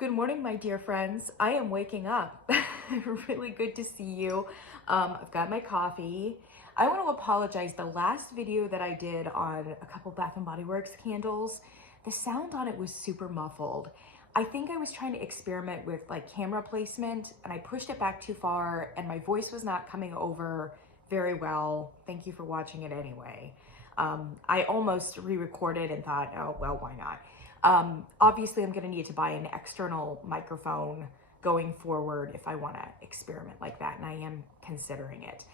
Good morning, my dear friends. I am waking up. Really good to see you. I've got my coffee. I want to apologize. The last video that I did on a couple Bath and Body Works candles, the sound on it was super muffled. I think I was trying to experiment with like camera placement and I pushed it back too far and my voice was not coming over very well. Thank you for watching it anyway. I almost re-recorded and thought, oh, well, why not? Obviously, I'm going to need to buy an external microphone going forward if I want to experiment like that, and I am considering it.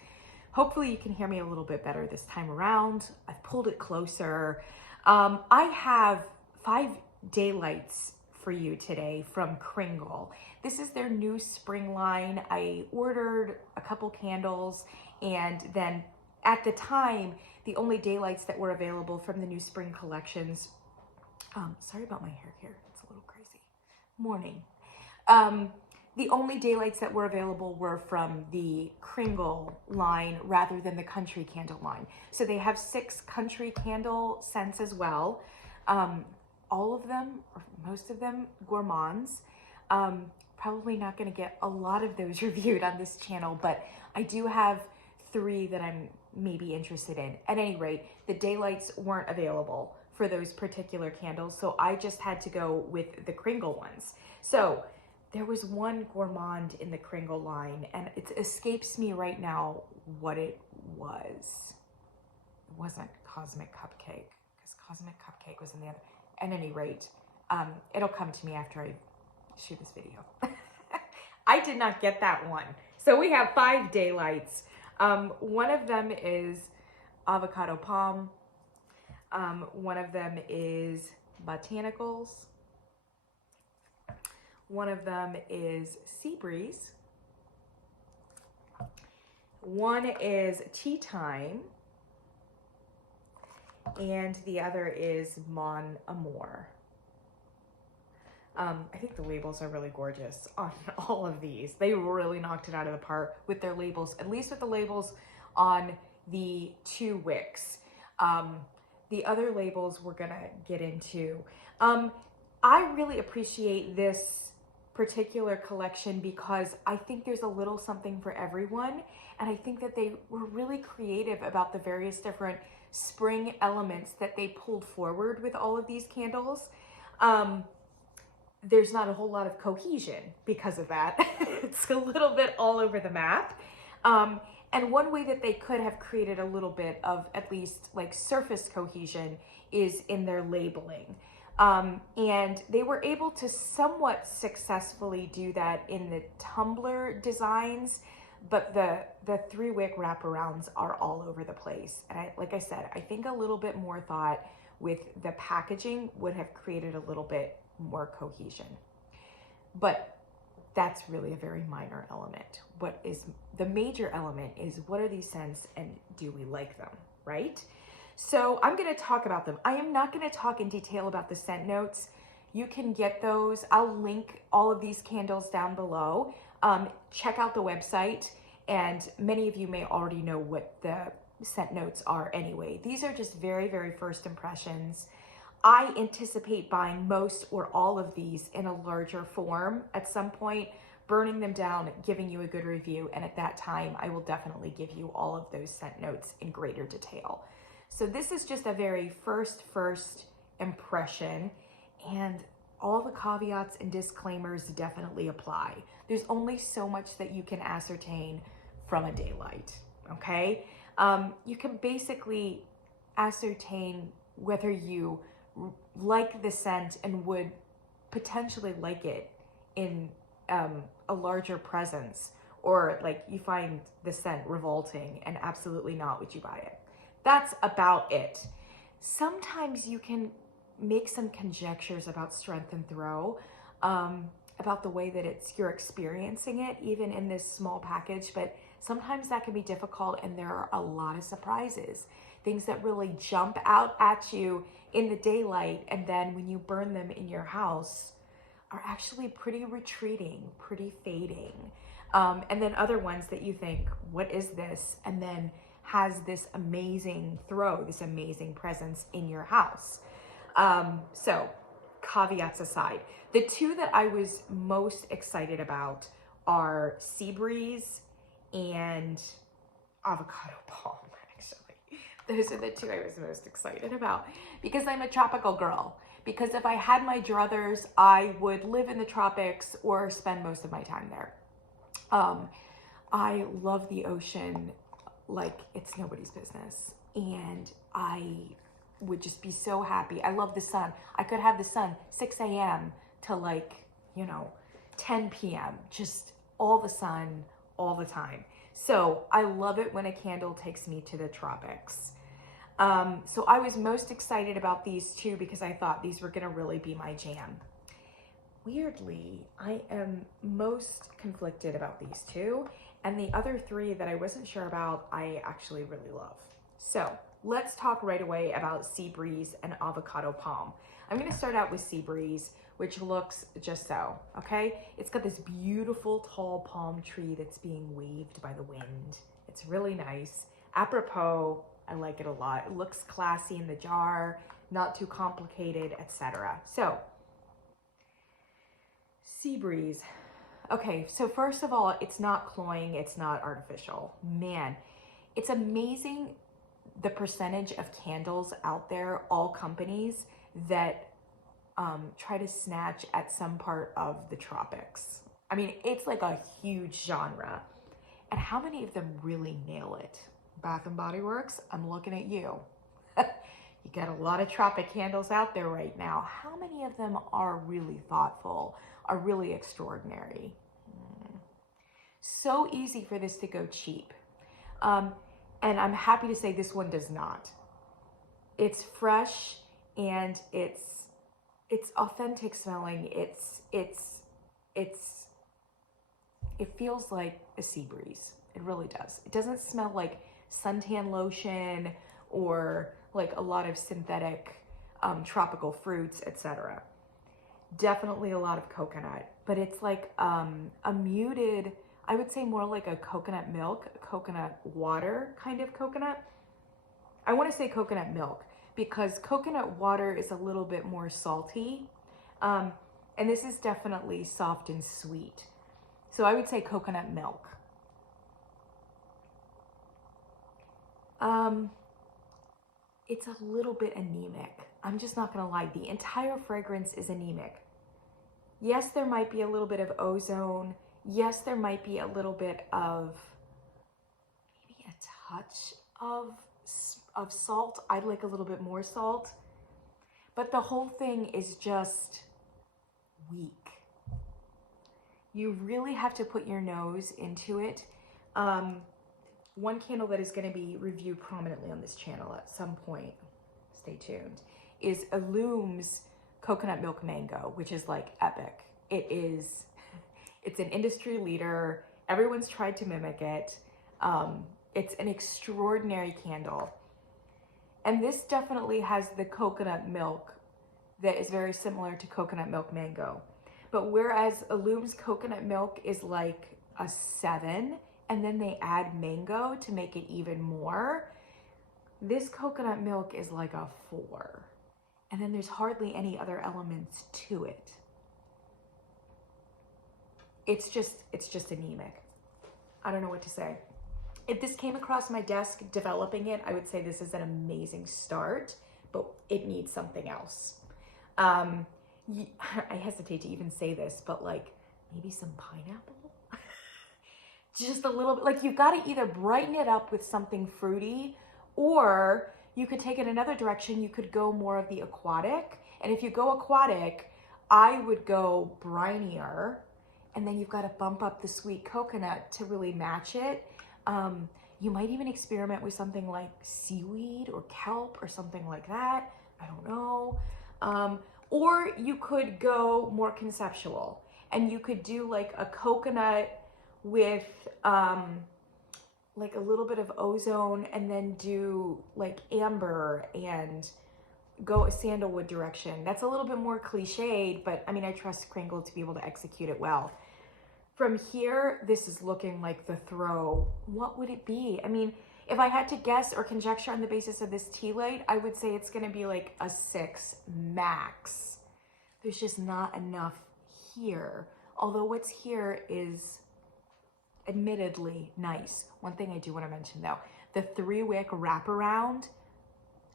Hopefully, you can hear me a little bit better this time around. I've pulled it closer. I have 5 daylights for you today from Kringle. This is their new spring line. I ordered a couple candles, and then at the time, the only daylights that were available from the new spring collections, sorry about my hair here, it's a little crazy. Morning. The only daylights that were available were from the Kringle line rather than the country candle line. So they have 6 country candle scents as well. All of them, or most of them, gourmands. Probably not going to get a lot of those reviewed on this channel, but I do have 3 that I'm maybe interested in. At any rate, the daylights weren't available for those particular candles, so I just had to go with the Kringle ones. So there was one gourmand in the Kringle line, and it escapes me right now what it was. It wasn't Cosmic Cupcake, because Cosmic Cupcake was in the other. At any rate, it'll come to me after I shoot this video. I did not get that one. So we have 5 daylights. One of them is Avocado Palm. One of them is Botanicals. One of them is Sea Breeze. One is Tea Time. And the other is Mon Amour. I think the labels are really gorgeous on all of these. They really knocked it out of the park with their labels, at least with the labels on the 2 wicks. The other labels we're gonna get into. I really appreciate this particular collection because I think there's a little something for everyone. And I think that they were really creative about the various different spring elements that they pulled forward with all of these candles. There's not a whole lot of cohesion because of that. It's a little bit all over the map. And one way that they could have created a little bit of at least like surface cohesion is in their labeling. And they were able to somewhat successfully do that in the tumbler designs, but the 3-wick wraparounds are all over the place. And like I said, I think a little bit more thought with the packaging would have created a little bit more cohesion. But that's really a very minor element. What is the major element is, what are these scents and do we like them, right? So I'm going to talk about them. I am not going to talk in detail about the scent notes. You can get those. I'll link all of these candles down below. Check out the website, and many of you may already know what the scent notes are anyway. These are just very, very first impressions. I anticipate buying most or all of these in a larger form at some point, burning them down, giving you a good review, and at that time, I will definitely give you all of those scent notes in greater detail. So this is just a very first impression, and all the caveats and disclaimers definitely apply. There's only so much that you can ascertain from a daylight, okay? You can basically ascertain whether you like the scent and would potentially like it in a larger presence, or like you find the scent revolting and absolutely not would you buy it. That's about it. Sometimes you can make some conjectures about strength and throw, about the way that you're experiencing it, even in this small package, but sometimes that can be difficult, and there are a lot of surprises, things that really jump out at you in the daylight, and then when you burn them in your house are actually pretty retreating, pretty fading. And then other ones that you think, what is this? And then has this amazing throw, this amazing presence in your house. So caveats aside, the two that I was most excited about are Sea Breeze and Avocado Palm, actually. Those are the two I was most excited about because I'm a tropical girl. Because if I had my druthers, I would live in the tropics or spend most of my time there. I love the ocean like it's nobody's business. And I would just be so happy. I love the sun. I could have the sun 6 a.m. to like, 10 p.m. Just all the sun all the time. So I love it when a candle takes me to the tropics. So I was most excited about these two because I thought these were gonna really be my jam. Weirdly, I am most conflicted about these two, and the other three that I wasn't sure about, I actually really love. So let's talk right away about Sea Breeze and Avocado Palm. I'm gonna start out with Sea Breeze, which looks just so, okay? It's got this beautiful tall palm tree that's being waved by the wind. It's really nice. Apropos, I like it a lot. It looks classy in the jar, not too complicated, etc. So, Sea Breeze. Okay, so first of all, it's not cloying, it's not artificial. Man, it's amazing the percentage of candles out there, all companies, that try to snatch at some part of the tropics. I mean, it's like a huge genre. And how many of them really nail it? Bath and Body Works, I'm looking at you. You got a lot of tropic candles out there right now. How many of them are really thoughtful, are really extraordinary? So easy for this to go cheap. And I'm happy to say this one does not. It's fresh and it's authentic smelling. It feels like a Sea Breeze. It really does. It doesn't smell like suntan lotion or like a lot of synthetic tropical fruits, etc. Definitely a lot of coconut, but it's like a muted, I would say more like a coconut milk, coconut water kind of coconut. I want to say coconut milk because coconut water is a little bit more salty. And this is definitely soft and sweet. So I would say coconut milk. It's a little bit anemic. I'm just not gonna lie. The entire fragrance is anemic. Yes, there might be a little bit of ozone. Yes, there might be a little bit of maybe a touch of salt. I'd like a little bit more salt. But the whole thing is just weak. You really have to put your nose into it. One candle that is going to be reviewed prominently on this channel at some point, stay tuned, is Illume's Coconut Milk Mango, which is like epic. It's an industry leader. Everyone's tried to mimic it. It's an extraordinary candle. And this definitely has the coconut milk that is very similar to Coconut Milk Mango. But whereas Illume's coconut milk is like a 7, and then they add mango to make it even more, this coconut milk is like a 4. And then there's hardly any other elements to it. It's just anemic. I don't know what to say. If this came across my desk developing it, I would say this is an amazing start, but it needs something else. I hesitate to even say this, but like maybe some pineapple? Just a little bit, like you've got to either brighten it up with something fruity, or you could take it another direction. You could go more of the aquatic. And if you go aquatic, I would go brinier, and then you've got to bump up the sweet coconut to really match it. You might even experiment with something like seaweed or kelp or something like that. I don't know. Or you could go more conceptual, and you could do like a coconut with like a little bit of ozone, and then do like amber and go a sandalwood direction. That's a little bit more cliched, but I mean, I trust Kringle to be able to execute it well. From here, this is looking like the throw. What would it be? I mean, if I had to guess or conjecture on the basis of this tea light, I would say it's gonna be like a 6 max. there's just not enough here. Although what's here is admittedly nice. One thing I do want to mention though, the 3-wick wraparound,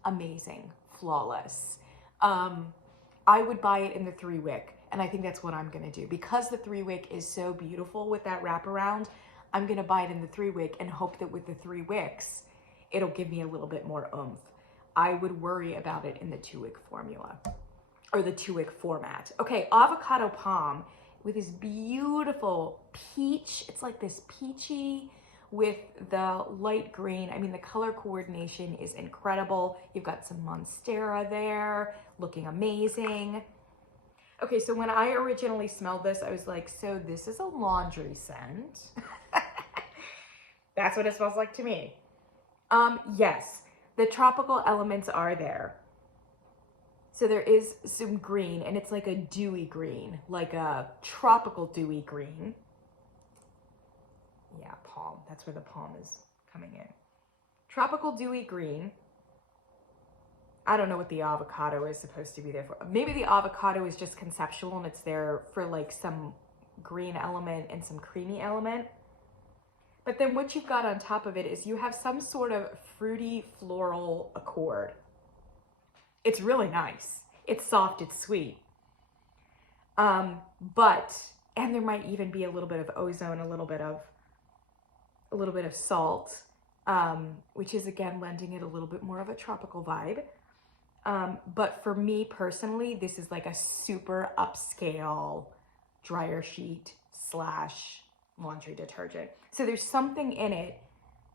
amazing, flawless. I would buy it in the 3-wick, and I think that's what I'm gonna do. Because the 3-wick is so beautiful with that wraparound, I'm gonna buy it in the 3-wick and hope that with the 3 wicks, it'll give me a little bit more oomph. I would worry about it in the 2-wick formula, or the 2-wick format. Okay, Avocado Palm with this beautiful peach. It's like this peachy with the light green. I mean, the color coordination is incredible. You've got some Monstera there, looking amazing. Okay, so when I originally smelled this, I was like, so this is a laundry scent. That's what it smells like to me. Yes, the tropical elements are there. So there is some green, and it's like a dewy green, like a tropical dewy green. Yeah, palm. That's where the palm is coming in. Tropical dewy green. I don't know what the avocado is supposed to be there for. Maybe the avocado is just conceptual and it's there for like some green element and some creamy element. But then what you've got on top of it is you have some sort of fruity floral accord. It's really nice. It's soft, it's sweet. And there might even be a little bit of ozone, a little bit of salt, which is again lending it a little bit more of a tropical vibe. But for me personally, this is like a super upscale dryer sheet / laundry detergent. So there's something in it,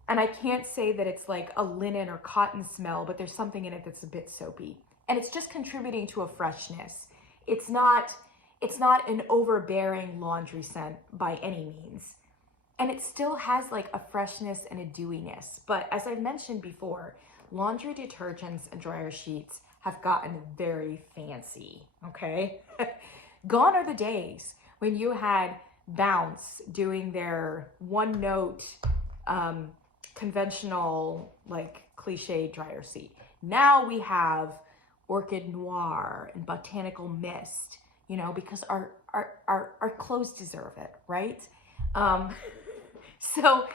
and I can't say that it's like a linen or cotton smell, but there's something in it that's a bit soapy. And it's just contributing to a freshness. It's not an overbearing laundry scent by any means. And it still has like a freshness and a dewiness. But as I've mentioned before, laundry detergents and dryer sheets have gotten very fancy, okay? Gone are the days when you had Bounce doing their one note, conventional, like cliche dryer sheet. Now we have Orchid Noir and Botanical Mist, you know, because our clothes deserve it, right? So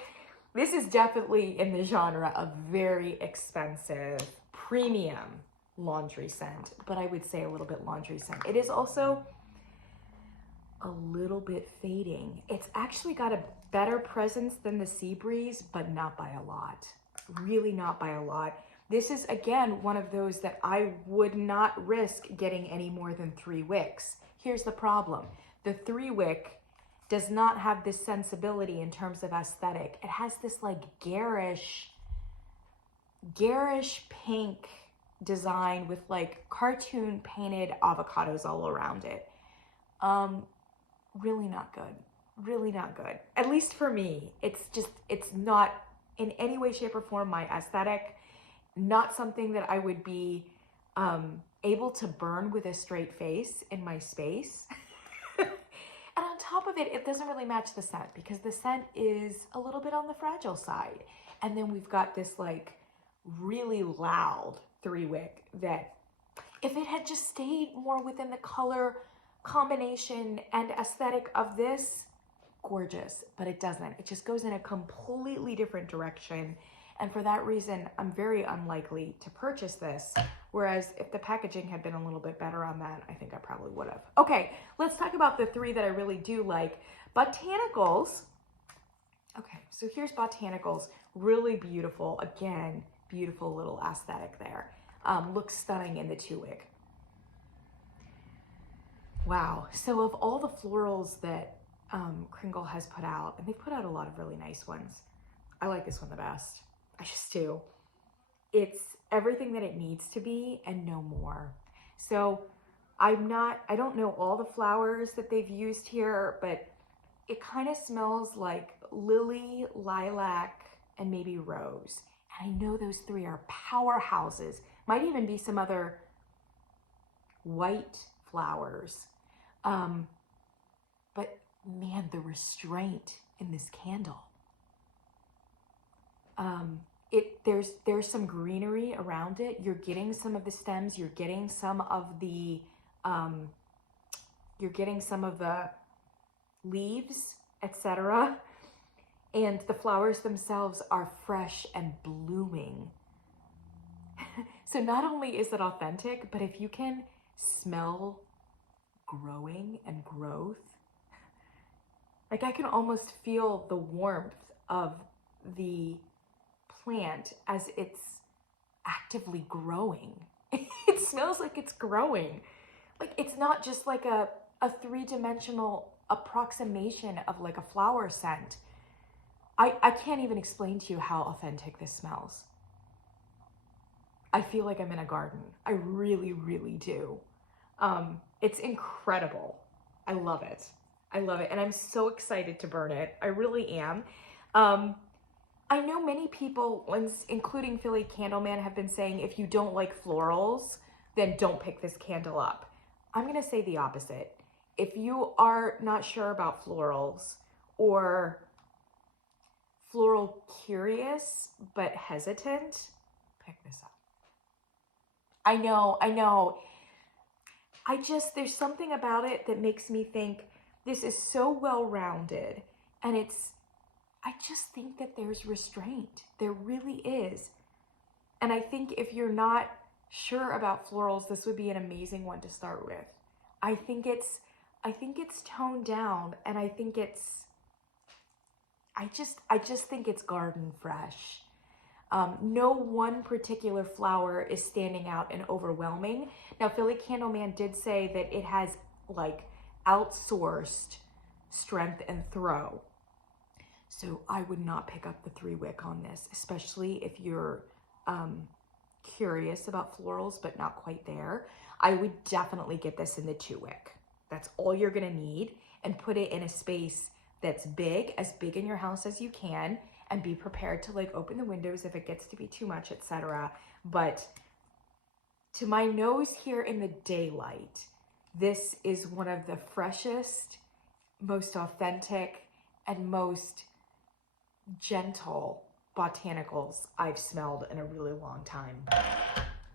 this is definitely in the genre of very expensive, premium laundry scent, but I would say a little bit laundry scent. It is also a little bit fading. It's actually got a better presence than the Sea Breeze, but not by a lot. Really not by a lot. This is, again, one of those that I would not risk getting any more than 3 wicks. Here's the problem. The 3-wick does not have this sensibility in terms of aesthetic. It has this like garish pink design with like cartoon painted avocados all around it. Really not good. Really not good. At least for me. It's not in any way, shape, or form my aesthetic. Not something that I would be able to burn with a straight face in my space. And on top of it, it doesn't really match the scent because the scent is a little bit on the fragile side. And then we've got this like really loud 3-wick that if it had just stayed more within the color combination and aesthetic of this, gorgeous, but it doesn't. It just goes in a completely different direction. And for that reason, I'm very unlikely to purchase this. Whereas if the packaging had been a little bit better on that, I think I probably would have. Okay, let's talk about the 3 that I really do like. Botanicals. Okay, so here's Botanicals. Really beautiful. Again, beautiful little aesthetic there. Looks stunning in the 2-wick. Wow. So of all the florals that Kringle has put out, and they've put out a lot of really nice ones, I like this one the best. I just do. It's everything that it needs to be and no more. So I don't know all the flowers that they've used here, but it kind of smells like lily, lilac, and maybe rose. And I know those 3 are powerhouses. Might even be some other white flowers. But man, the restraint in this candle. There's some greenery around it. You're getting some of the stems. You're getting some of the You're getting some of the leaves, etc. And the flowers themselves are fresh and blooming. So not only is it authentic, but if you can smell growing and growth, like I can almost feel the warmth of the plant as it's actively growing. It smells like it's growing. Like it's not just like a three-dimensional approximation of like a flower scent. I can't even explain to you how authentic this smells. I feel like I'm in a garden. I really, really do. It's incredible. I love it. I love it. And I'm so excited to burn it. I really am. I know many people, including Philly Candleman, have been saying if you don't like florals, then don't pick this candle up. I'm going to say the opposite. If you are not sure about florals or floral curious but hesitant, pick this up. I know. There's something about it that makes me think this is so well-rounded, and I just think that there's restraint. There really is. And I think if you're not sure about florals, this would be an amazing one to start with. I think it's toned down, and I just think it's garden fresh. No one particular flower is standing out and overwhelming. Now, Philly Candleman did say that it has like outsourced strength and throw. So I would not pick up the 3-wick on this, especially if you're curious about florals but not quite there. I would definitely get this in the 2-wick. That's all you're gonna need, and put it in a space that's big, as big in your house as you can, and be prepared to like open the windows if it gets to be too much, etc. But to my nose here in the daylight, this is one of the freshest, most authentic, and most gentle botanicals I've smelled in a really long time.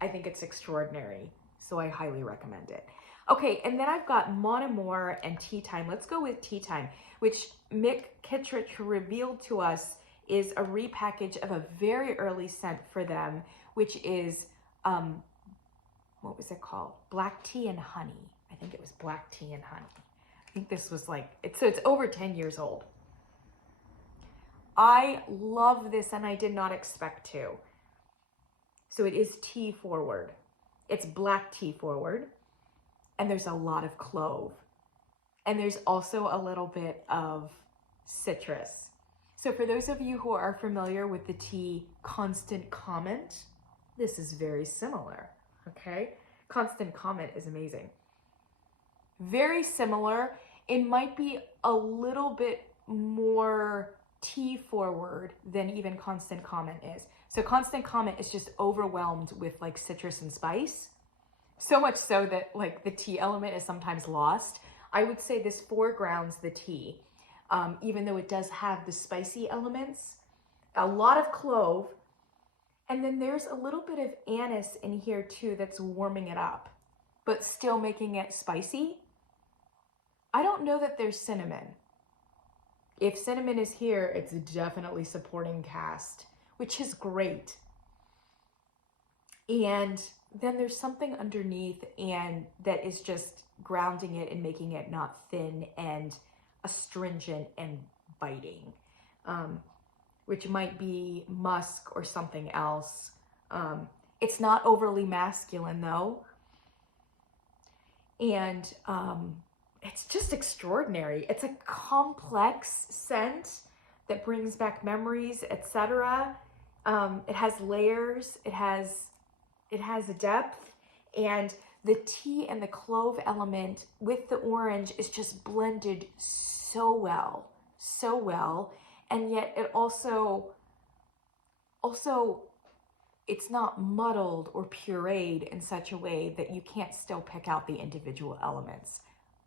I think it's extraordinary, so I highly recommend it. Okay, and then I've got Mon Amour and Tea Time. Let's go with Tea Time, which Mick Kittredge revealed to us is a repackage of a very early scent for them, which is, what was it called? Black Tea and Honey. I think it was Black Tea and Honey. I think this was like, it's over 10 years old. I love this, and I did not expect to. So it is tea forward. It's black tea forward, and there's a lot of clove. And there's also a little bit of citrus. So for those of you who are familiar with the tea Constant Comment, this is very similar, okay? Constant Comment is amazing. Very similar. It might be a little bit more tea forward than even Constant Comment is. So Constant Comment is just overwhelmed with like citrus and spice. So much so that like the tea element is sometimes lost. I would say this foregrounds the tea, even though it does have the spicy elements, a lot of clove, and then there's a little bit of anise in here too that's warming it up, but still making it spicy. I don't know that there's cinnamon. If cinnamon is here, it's definitely supporting cast, which is great. And then there's something underneath, and that is just grounding it and making it not thin and astringent and biting, which might be musk or something else. It's not overly masculine though. And it's just extraordinary. It's a complex scent that brings back memories, etc. It has layers, it has a depth, and the tea and the clove element with the orange is just blended so well, and yet it also it's not muddled or pureed in such a way that you can't still pick out the individual elements.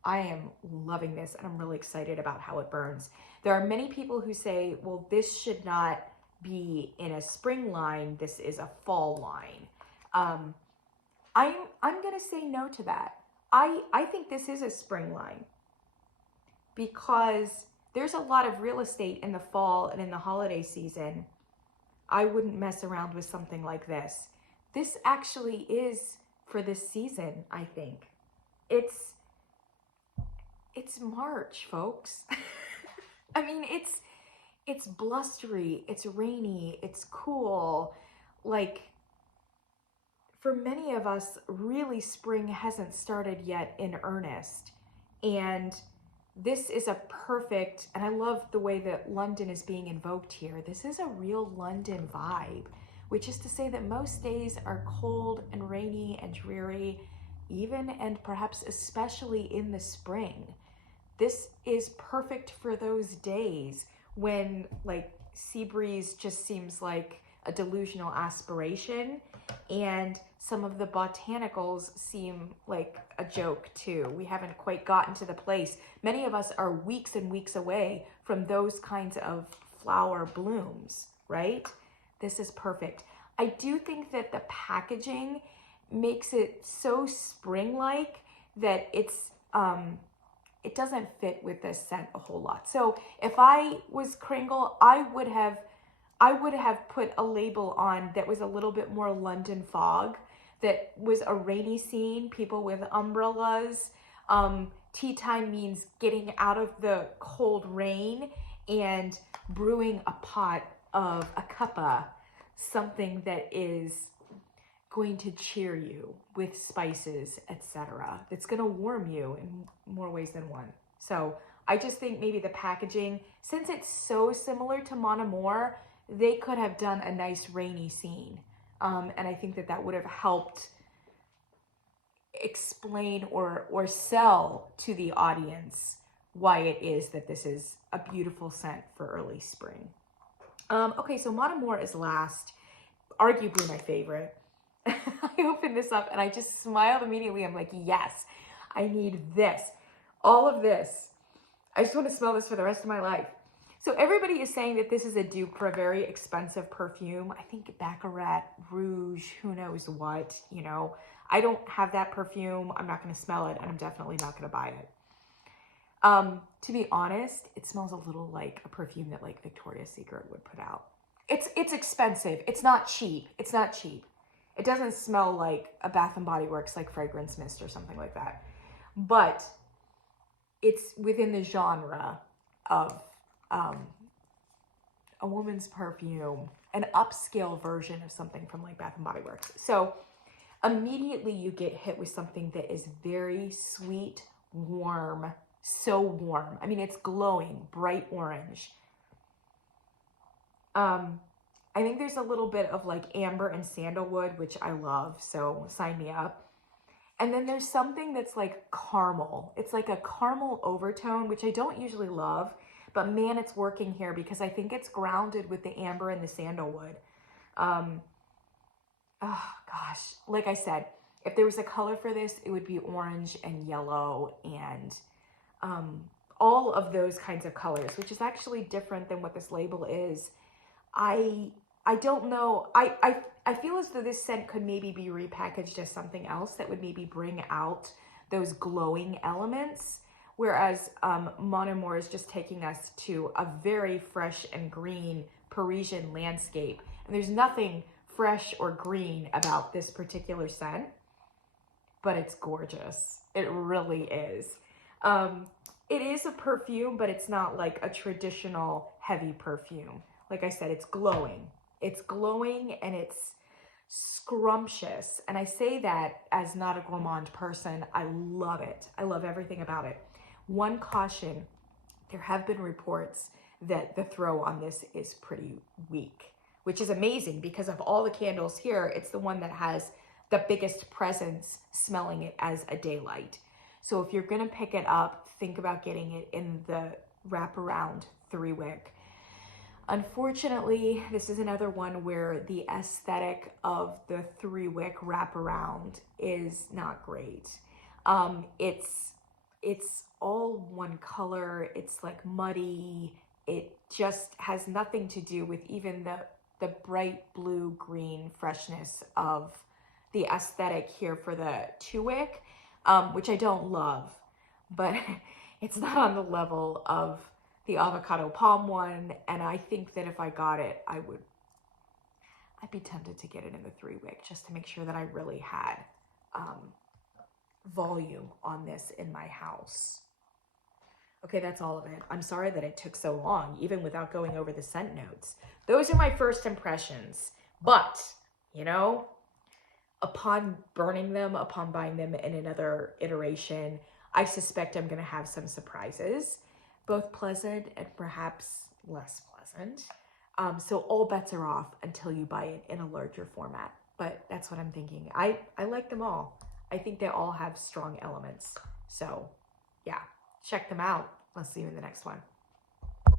I am loving this, and I'm really excited about how it burns. There are many people who say, well, this should not be in a spring line, this is a fall line. I'm gonna say no to that. I think this is a spring line because there's a lot of real estate in the fall and in the holiday season. I wouldn't mess around with something like this. This actually is for this season, I think. It's March, folks. I mean, it's blustery, it's rainy, it's cool. Like, for many of us, really spring hasn't started yet in earnest. And this is a perfect, and I love the way that London is being invoked here. This is a real London vibe, which is to say that most days are cold and rainy and dreary, even and perhaps especially in the spring. This is perfect for those days when like sea breeze just seems like a delusional aspiration, and some of the botanicals seem like a joke too. We haven't quite gotten to the place. Many of us are weeks and weeks away from those kinds of flower blooms, right? This is perfect. I do think that the packaging makes it so spring-like that it doesn't fit with this scent a whole lot. So if I was Kringle, I would have put a label on that was a little bit more London fog, that was a rainy scene, people with umbrellas. Tea time means getting out of the cold rain and brewing a pot of a cuppa, something that is going to cheer you with spices, etc. It's going to warm you in more ways than one. So I just think maybe the packaging, since it's so similar to Mon Amour, they could have done a nice rainy scene. And I think that that would have helped explain or sell to the audience why it is that this is a beautiful scent for early spring. Okay, so Mon Amour is last, arguably my favorite. I opened this up and I just smiled immediately. I'm like, yes, I need this. All of this. I just want to smell this for the rest of my life. So everybody is saying that this is a dupe for a very expensive perfume. I think Baccarat, Rouge, who knows what, you know. I don't have that perfume. I'm not going to smell it, and I'm definitely not going to buy it. To be honest, it smells a little like a perfume that like Victoria's Secret would put out. It's expensive. It's not cheap. It's not cheap. It doesn't smell like a Bath and Body Works like fragrance mist or something like that. But it's within the genre of a woman's perfume, an upscale version of something from like Bath and Body Works. So immediately you get hit with something that is very sweet, warm, so warm. I mean, it's glowing, bright orange. I think there's a little bit of like amber and sandalwood, which I love, so sign me up. And then there's something that's like caramel. It's like a caramel overtone, which I don't usually love, but man, it's working here because I think it's grounded with the amber and the sandalwood. Oh gosh, like I said, if there was a color for this, it would be orange and yellow and all of those kinds of colors, which is actually different than what this label is. I don't know. I feel as though this scent could maybe be repackaged as something else that would maybe bring out those glowing elements, whereas Mon Amour is just taking us to a very fresh and green Parisian landscape. And there's nothing fresh or green about this particular scent, but it's gorgeous. It really is. It is a perfume, but it's not like a traditional heavy perfume. Like I said, it's glowing. It's glowing and it's scrumptious. And I say that as not a gourmand person. I love it. I love everything about it. One caution, there have been reports that the throw on this is pretty weak, which is amazing because of all the candles here, it's the one that has the biggest presence smelling it as a daylight. So if you're gonna pick it up, think about getting it in the wraparound 3-wick. Unfortunately, this is another one where the aesthetic of the 3-wick wraparound is not great. It's all one color. It's like muddy. It just has nothing to do with even the bright blue green freshness of the aesthetic here for the 2-wick. which I don't love, but it's not on the level of the Avocado Palm one. And I think that if I got it, I'd be tempted to get it in the 3-wick just to make sure that I really had volume on this in my house. Okay, that's all of it. I'm sorry that it took so long, even without going over the scent notes. Those are my first impressions. But, you know, upon burning them, upon buying them in another iteration, I suspect I'm going to have some surprises, both pleasant and perhaps less pleasant. So all bets are off until you buy it in a larger format. But that's what I'm thinking. I like them all. I think they all have strong elements. So yeah, check them out. I'll see you in the next one.